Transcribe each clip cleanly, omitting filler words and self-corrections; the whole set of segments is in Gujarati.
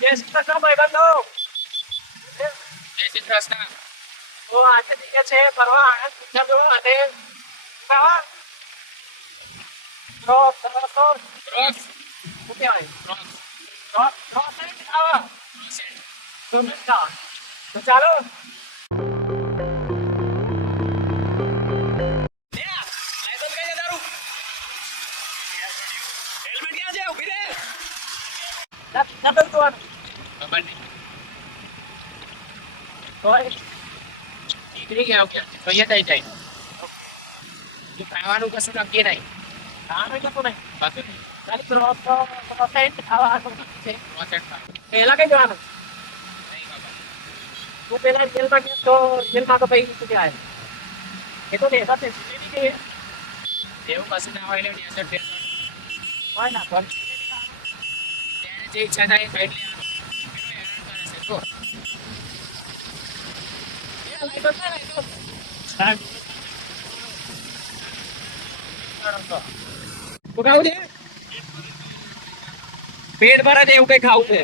જય શ્રી કૃષ્ણ ભાઈબંધો. જય શ્રી કૃષ્ણ. તો આજે નીકળે છે ફરવા આણંદ પૂછાજો અને ખાવા ક્રોસ ક્રોસ શું કહેવાય ક્રોસ ક્રોસ ખાવા ક્રોસેટ. તો મેં ખાવા તો ચાલો લે લાયસન્સ કઈ છે તારું? હેલ્મેટ ક્યાં છે? ઊભી રે. ખબર જોવાનું ખબર નહીં. તોય નીકળી ગયા ક્યાં? કહીએ કઈ જાય. તું ખાવાનું કશું નક્કી નહીં. ખાવાનું કશું નહીં બાકી નહીં. ખાલી ક્રોસ ખાવા છે ક્રોસેટ ખા. પહેલા કઈ જવાનું નહીં ખબર. તું પહેલા જેલમાં ગયા તો જેલમાં તો પછી શું કહેવાય એ તો દેખા છે કે એવું કશું ના હોય એટલે ટેન્શન ફેર હોય ના પણ તેને જે ઈચ્છા થાય એ ખાઈ લે. એટલું હેરાન કરે છે તો. શું ખાવું છે પેટ ભરે એવું કઈ ખાવું છે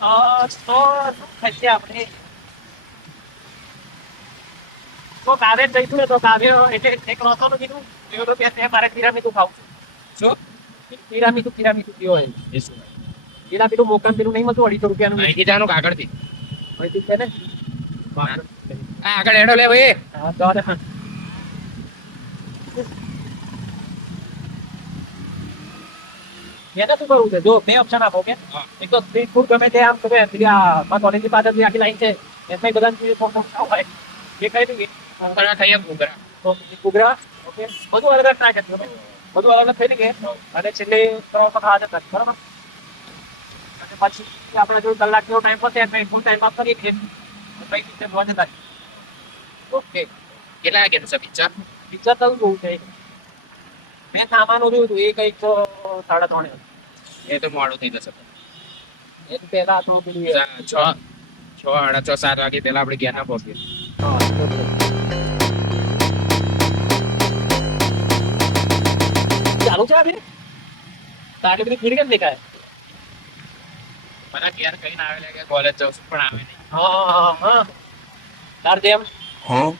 તો શું ખાઈએ આપણે તો કાવ્ય જઈશું ને તો કાવ્ય એટલે એક રોસોનું કીધું 90 રૂપિયા છે મારે તિરામીઠું ખાવું શું? તિરામીઠું પીવો હોય એ શું? તિરામીઠું મોકામ પેલું નહીં મળતું 250 રૂપિયાનું અહીંથી જાનું કાગળથી. અહીંથી છે ને આ આગળ હેડો લે ભાઈ. હા તો અરે હા એને શું કરવું છે જો બે ઓપ્શન આપો કે હા. એક તો સ્ટ્રીટ ફૂડ ગમે તે આમ તમે પેલી આ કોલેજની પાછળ આખી લાઈન છે એમાં બધા હોય એ કઈ બી ઘૂઘરા ખાઈએ ઘૂઘરા. તો ઘૂઘરા ઓકે બધું અલગ અલગ ટ્રાય કરજો બધું અલગ અલગ થઈ ગયે અને છેલ્લે ત્રણ ખાવા જતા બરાબર અને પછી આપણે જો કલાક જેવો ટાઈમ પતે એટલે ફૂલ ટાઈમ આપ કરીએ કે પછી તે જોવા જતા ઓકે. કેટલા વાગ્યાનું છે પિક્ચર? પિક્ચર તો બહુ છે મેં સામાન જોયું હતું એ કંઈક 3:30 એ તો મોડું થઈ જશે. એ તો પહેલા તો પેલું એ છ 6:30 7 વાગે પહેલા આપણે ઘેર ના પહોંચીએ. ચાલુ છે અભી તારે બધી ફીડ કેમ દેખાય બધા ઘેર કહીને આવેલા કે કોલેજ જાઉં છું પણ આવે નહીં. હા તાર જેમ હું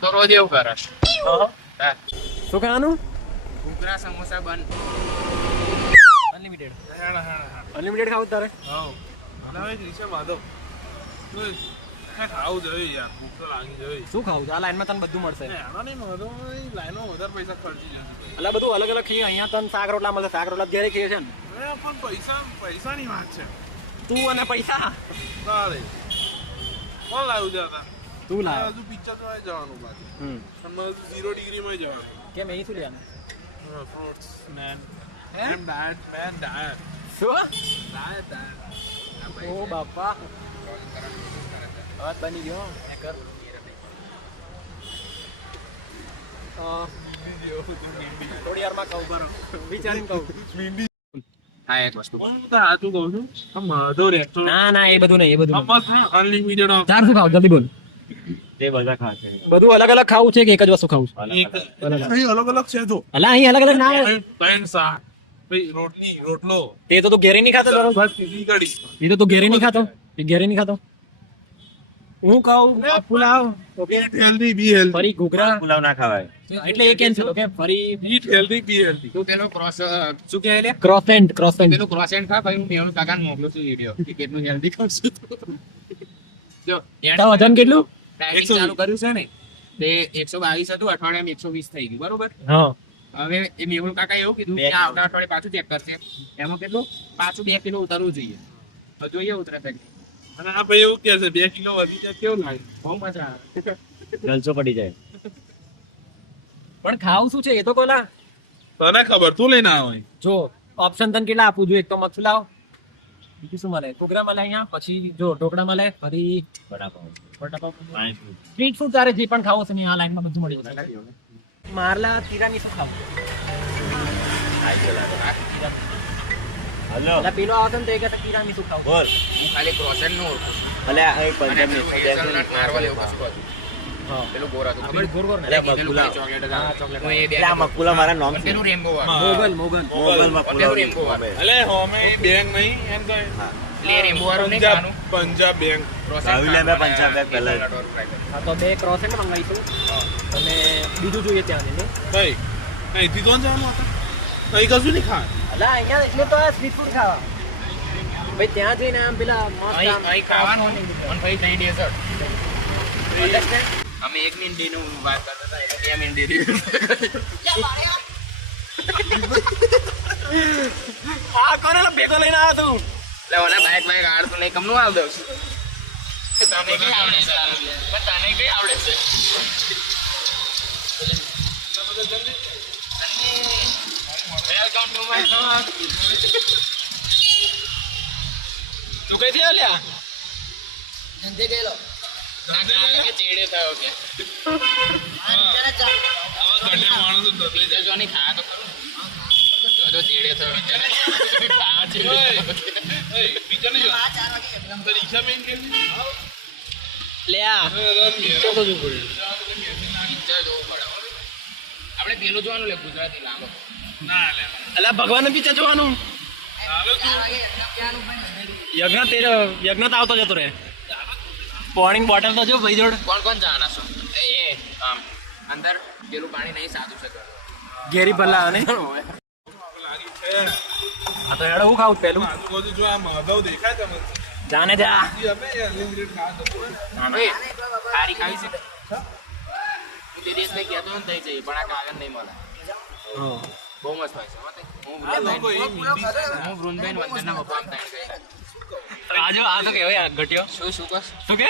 તો રોજ એવું કરશ. હા. શું કહેવાનું ઘૂઘરા સમોસા બન. અનલિમિટેડ અનલિમિટેડ ખાવું તારે શું ખાવું છે આ લાઈનમાં તને બધું મળશે એટલે બધું અલગ અલગ ખાઈએ અહીંયા તને શાક રોટલા મળશે શાક રોટલા ઘેરે ખાઈએ છે ને પૈસાની વાત છે. તું અને પૈસા તારે કોણ લાવ્યું છે હતા? તું લાવ હજુ પિક્ચર તો જવાનું બાકી. અને હજુ 0 ડિગ્રીમાં જવાનું. કેમ એ શું લેવાનું ફ્રૂટ્સ મેન એમ ડાયટ મેન ડાયટ શું ડાયટ ઓ બાપા વાત બની ગયો કર થોડી વારમાં કહું બરો વિચારીને કહું હા એક વસ્તુ. હું તો સાચું કહું છું. આ માધવ રેસ્ટોરન્ટ ના એ બધું નહીં એ બધું અનલિમિટેડ ચાર શું ખાવું જલ્દી બોલ બધું અલગ અલગ ખાવું છે કે એક જ વસ્તુ ખાવું છે અહીં અલગ અલગ છે તો અલા અહીં અલગ અલગ ના હોય ત્રણ શાક પછી રોટલો તે તો તું ઘેરી નહીં ખાતો દરરોજ બસ સીધી કઢી. એ તો તું ઘેરી નહીં ખાતો એ ઘેરી નહીં ખાતો હું ખાઉં pulao Eat healthy, be healthy. ફરી ઘૂઘરા પુલાવ ના ખવાય. એટલે એ કેન્સલ ઓકે ફરી Eat healthy, be healthy. તું પેલો ક્રોસ શું કહે લે? ક્રોસ પેન્ટ પેલું ક્રોસેન્ટ ખા ભાઈ. હું મેહુલ કાકાને મોકલું છું વિડીયો કે કેટલું હેલ્ધી ખાવશું તું. જો તારું વજન કેટલું ડાયટિંગ ચાલુ કર્યું છે ને તે 122 હતું, અઠવાડિયામાં 120 થઈ ગયું બરોબર. હા હવે એ મેહુલ કાકા એવું કીધું કે આવતા અઠવાડિયે પાછું ચેક કરશે. એમાં કેટલું પાછું 2 કિલો ઉતારવું જોઈએ. તો જોઈએ ઉતરે છે. અને આ ભાઈ એવું કહે છે 2 કિલો વધી જાય કેવું લાગે? બહુ મજા આવે. જલસો પડી જાય. પણ ખાવું શું છે એ તો કોલા તને ખબર તું લઈને આવો અહીં. જો ઓપ્શન તને કેટલા આપું જોઈએ એક તો મચ્છુ લાવ બીજું શું મળે ઘૂઘરા મળે અહીંયા પછી જો ઢોકળા મળે ફરી વડાપાવ. વડાપાવ પાણીપુરી. સ્ટ્રીટ ફૂડ તારે જે પણ ખાવું છે ને આ લાઈનમાં બધું મળી જશે મારલા તિરામી શું ખાવું આઈ ગયો લાગે. હલો એટલે પેલો આવશે ને તો એ કહેશે તિરામી શું ખાવું બોલ. હું ખાલી ક્રોસેન્ટ નું ઓળખું છું. અલે આ એક અને પંજાબની પેલું હેઝલનટ માર્વલ એવું કશું હતું. હા. પેલું ગોર હતું ખબર ગોર ગોર ને? એટલે અલ્યા, કીધેલું મકુલા. ભાઈ ચોકલેટ હતા. હા, ચોકલેટ. હું એ બે એટલે આ મકુલા મારા નામ પણ છે. પેલું રેમ્બો વાળું. મોગલ મોગલ મોગલ મકુલા પેલું રેમ્બો વાળું. અલે હોમે બેંક નહીં એમ કહે હા. એટલે એ રેમ્બો વાળું નહીં પંજાબ ખાવાનું. પંજાબ બેંક ભાવિ લે મેં પંજાબ બેંક પહેલા જ. હા તો 2 ક્રોસેન્ટ મંગાવીશું અને બીજું જોઈએ ત્યાં ને ભાઈ અહીંથી તો જવાનું હતા અહીં કશું નહીં ખાય અલા અહીંયા એટલે તો આ સ્ટ્રીટ ફૂડ ખાવા ભાઈ ત્યાં જઈને આમ પેલા મસ્ત અહીં આમ અહીં ખાવાનું અને પછી ત્યાં ડેઝર્ટ. અમે 1 મિનિટ ડીનું વાત કરતા હતા એટલે 2 મિનિટ ડી આ કોને ભેગો લઈને આવ્યો તું એટલે ઓના બાઈક બાઈક આડતું નહીં કમનું આવ દઉં છું. તને કઈ આવડે છે પણ તને કઈ આવડે છે વેલકમ ટુ માય બ્લોગ. તું કઈ થયો લ્યા આ કાકા ચેડે થયો કે બીજા જો નહીં ખાયા તો ખરું જો તો ચેડે થયો ખાવા ચેડે થયો. પરીક્ષા બેંક લ્યા પિક્ચર જોવું પડે આપણે પેલું જોવાનું લે ગુજરાતી લાલો. ના લે અલા ભગવાનનું પિક્ચર જોવાનું ચાલો તું યજ્ઞ તો આવતો જતો રહે પાણી બોટલ તો જો ભાઈ જોડ કોણ કોણ જવાના છો એ આમ અંદર પેલું પાણી નહીં સાદું છે ઘેરી ભલા અને લાગી છે આ તો હેડો હું ખાવું પેલું આજુબાજુ જો આ માધવ દેખાય તમને જાને જા ઈ અમે અનલિમિટેડ ખાવા જતો એ ખારી ખાવી છે હું તે દિવસ ને કહેતો ને થઈ જઈએ પણ આ કાગળ નહીં મળે બહુ મસ્ત હોય છે હો તે. આ લોકો એ મીઠી છે ને હું વૃંદાવન વંદનના પપ્પા આમ થાય ગયા. આજો આ તો કેવાય ઘટ્યો શું શું કસ શું કે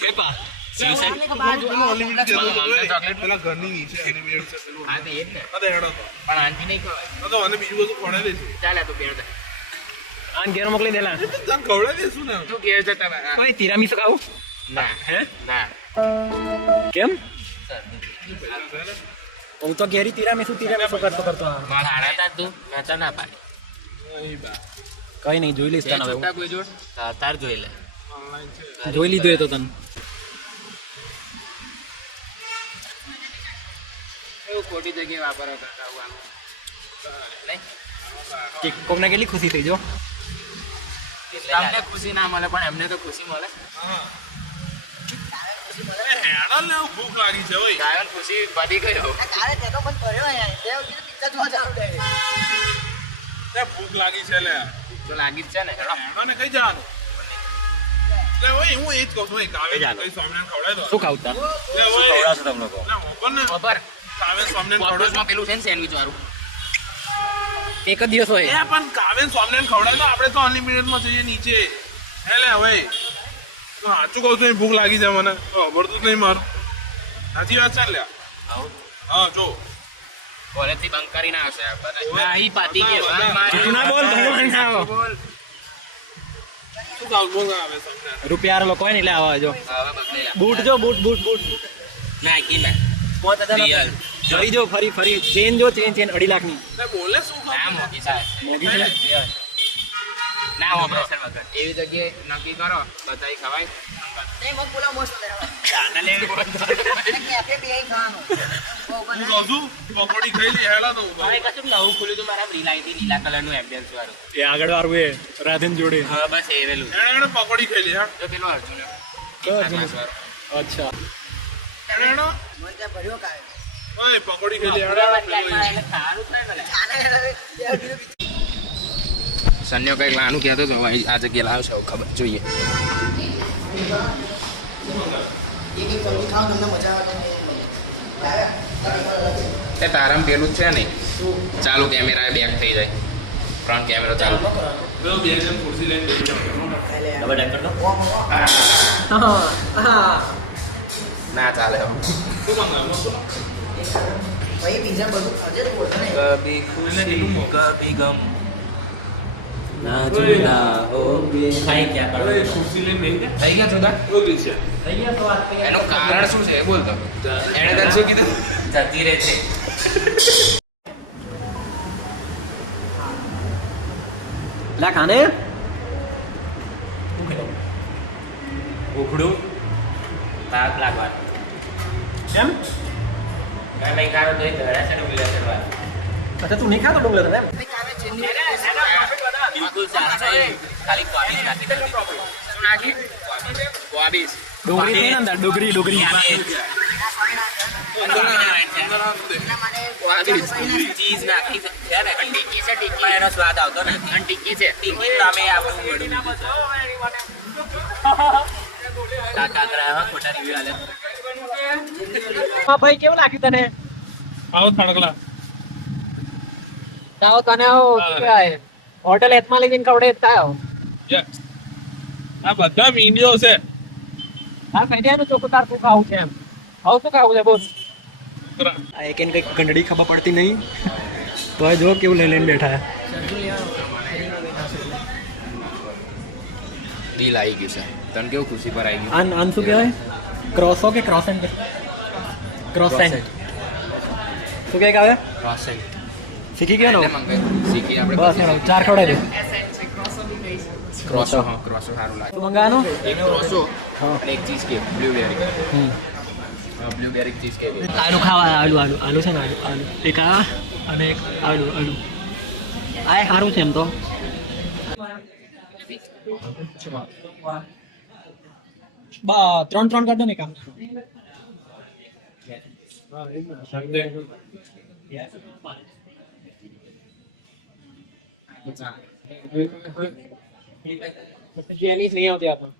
કઈ પા પેલું અનલિમિટેડ દેતો હતો એ. ચોકલેટ. પેલા ઘરની નીચે અનલિમિટેડ છે પેલું હા તો એ જ ને આ તો હેડો તો પણ આંટી નહીં ખવાય. આ તો મને બીજું બધું ખવડાવી દઈશું ચાલે તું બેર દે આન ઘેર મોકલી દેલા તને ખવડાવી દઈશું ને તું ઘેર જતા રહે. ઓય તિરામીસુ ખાવું ના હે ના કેમ હું તો ઘેરી તિરામીસુ કરતો મારા હાડા તું મેં તો ના પાડી. અહીં બા કઈ નહીં જોઈ લઈશ તે તને હવે છૂટા કોઈ જોડ તાર જોઈ લે ઓનલાઈન છે હું. જોઈ લીધું એ તો તને એવું ખોટી જગ્યાએ વાપરો કરતા હું આમ નહીં કે કોકને કેટલી ખુશી થઈ જો તમને ખુશી ના મળે પણ એમને તો ખુશી મળે. હા હેડો ને ભૂખ લાગી છે ઓય ગાયન ખુશી વધી ગયો. તે ભૂખ લાગી છે લે તો લાગી જ છે ને હેડો. હેડો ને કઈ જવાનું લે ઓય હું એ જ કહું છું ઓય કાવે કઈ જવાનું? કઈ સ્વામિનારાયણ ખવડાવી દો શું ખાવું તાર લે શું ઓય ખવડાવશો તમે લોકો? લે ઓપન ને ખબર કાવે સ્વામિનારાયણ ખવડાવી પોપટોસમાં પેલું છે ને સેન્ડવિચ વાળું એક જ દિવસ હોય એ પણ કાવે સ્વામિનારાયણ ખવડાવી દો આપણે તો અનલિમિટેડ માં જઈએ નીચે હે લે હવે તો સાચું કહું છું ભૂખ લાગી છે મને તો ખબરતું જ નહીં મારું સાચી વાત છે ને લે આવું હા જો કોલેજથી બંક કરીને આવશે આ બધા. નહીં પાતી કે બંક મારી. જૂઠું ના બોલ, ભગવાન ના આવો. બોલ. શું ખાવું બોલ આવે સ્વામિનારાયણ રૂપિયા લોકો હોય ને એટલે આવા જો હવે બદલાઈ લા. બૂટ જો બૂટ બૂટ બૂટ નાખી લે. 5000 જોઈ જો ફરી ફરી ચેન જો ચેન 2.5 લાખની લે બોલે શું ના ખાવું મોકી સાહેબ. મોંઘી છે ને? ના ઓપરેશન વગર એવી જગ્યાએ નક્કી કરો બધાય ખવાય. ચાના લેવી હું કહું છું પકોડી ખાઈ લે હેલા તો મારે કશું નવું ખુલ્યું તું મારા રીલ આવી હતી લીલા કલરનું એમ્બિયન્સ વાળું. એ આગળ વાળું એ રાધેન જોડે હા બસ એ વેલું. એને પકોડી ખાઈ લે હા તો પેલો અર્જુન કયો અર્જુન? ક્લાસ વાળો. અચ્છા એને ઓય પકોડી ખાઈ લે એટલે સારું જ નહીં મળે. સન્યો કઈક લાનું કહેતો હતો આ જગ્યાએ લાવશે હવે ખબર જોઈએ. તે તારામ પેલું જ છે ને ચાલુ કેમેરા બેક થઈ જાય ફ્રન્ટ કેમેરો ચાલુ. પેલો બે જણ ખુરશી લઈને બેસી જાવ ડબલ ડેકર તો? ના ચાલે હવે. શું મંગાવું કભી ખુશી કભી ગમ. ખાઈ ક્યાં કરો ખુરશી લઈને બેસી જા થઈ ગયા જોતા ઓલી છે એનું કારણ શું છે એ બોલતો એણે તને શું કીધું જતી રહે છે. લા ખાને ઉખડું તાપ લાગવાનું અચ્છા તું નહીં ખાતો ડુંગળી તને એમ બિલકુલ સારું છે. ખાલી કોબીજ નાખી દઉં. શું નાખી? કોબીજ. ડુંગળી નહીં અંદર ડુંગળી ચીઝ નાખી છે ને ટિક્કી છે ટિક્કી એનો સ્વાદ આવતો નથી અને ટિક્કી છે ટિક્કી સામે આપણું વડું લીધું છે કાકરા એવા ખોટા રિવ્યુ આલે હા ભાઈ કેવું લાગ્યું તને આવો થડકલા તાવ તને શું કહેવાય હોટેલ એથમાં લઈને ખવડે તાવ યસ આ બધા મીડિયો છે હા કઈ દે ચોખ્ખું તાર શું ખાવું છે એમ આવું શું ખાવું છે બોલ આ એક એને કંઈક ગંડડી ખબર પડતી નહીં તો જો કેવું લઈ લઈને બેઠા દિલ આવી ગયું છે તને કેવું ખુશી પર આવી ગયું આન શું કહેવાય ક્રોસો કે ક્રોસેન્ટ ક્રોસેન્ટ શું કહે આવે ક્રોસેન્ટ શીખી ગયો ને શીખી આપણે બસ ચાર ખવડાવી દે ક્રોસો હા ક્રોસો સારું લાગે શું મંગાવાનું એક ક્રોસો હા. અને એક cheese cake blueberry blueberry cheese cake આલુ ખાવા આલુ છે ને આલુ એક આ અને એક આલુ આ સારું છે એમ તો ત્રણ કાઢો ને કામ જેની નહીં આવતી આપણે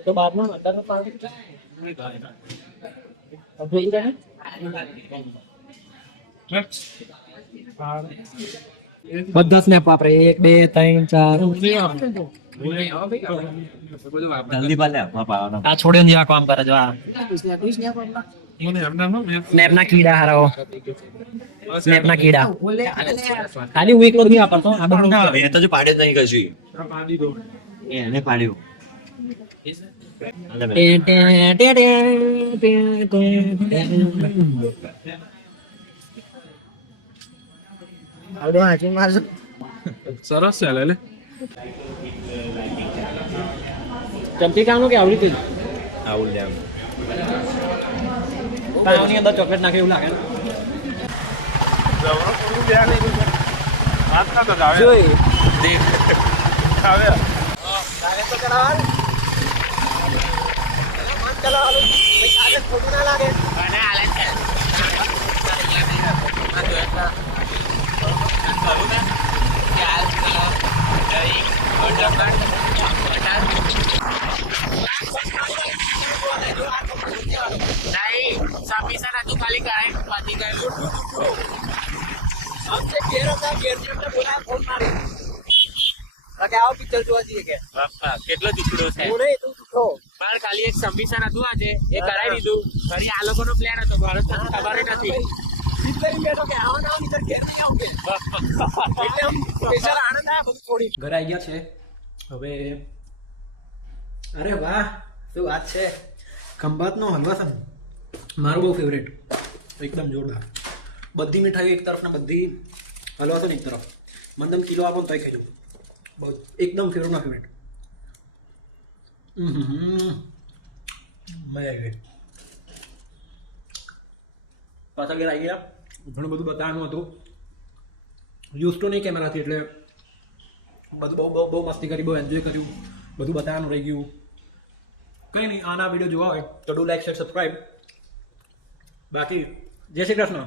તો બાદમાં અંદર જોઈ રહે બધા સ્નેપ વાપરે 1 2 3 4 જલ્દી પાલે આપવા પાવાનો આ છોડીને જેવા કામ કરે જો આ મને એમને સ્નેપ ના કીડા હારાઓ સ્નેપ ના કીડા ખાલી હું એકલો જ નહીં વાપરતો આ બધું એ તો જો પાડ્યો જ નહીં કશું એને પાડ્યું સરસ છે લે ચમચી કામનું કે આવડી હતી આવું લે પાવની અંદર ચોકલેટ નાખે એવું લાગે જોઈ આવે અને આલે છે ખાલી કરાય પાછી ગયેલું કેટલો દીકરો છે પણ ખાલી એક સબમિશન હતું આજે એ કરાવી દીધું ફરી આ લોકોનો પ્લાન હતો મારો તો ખબર નથી ઘરે આવી ગયા છે હવે અરે વાહ શું વાત છે ખંભાતનો હલવા છે મારું બહુ ફેવરેટ એકદમ જોરદાર બધી મીઠાઈ એક તરફ ને બધી હલવા છે ને એક તરફ મને તમે કિલો આપો ને તોય ખાઈ લઉં બહુ એકદમ ફેવરેટમાં ફેવરેટ મજા આવી ગઈ પાછા ઘરે આવી ગયા ઘણું બધું બતાવવાનું હતું યુઝ તો નહીં કેમેરાથી એટલે બધું બહુ બહુ મસ્તી કરી બહુ એન્જોય કર્યું બધું બતાવવાનું રહી ગયું કંઈ નહીં આના વિડીયો જોવા હોય તો ડુ લાઈક શેર સબસ્ક્રાઈબ બાકી જય શ્રી કૃષ્ણ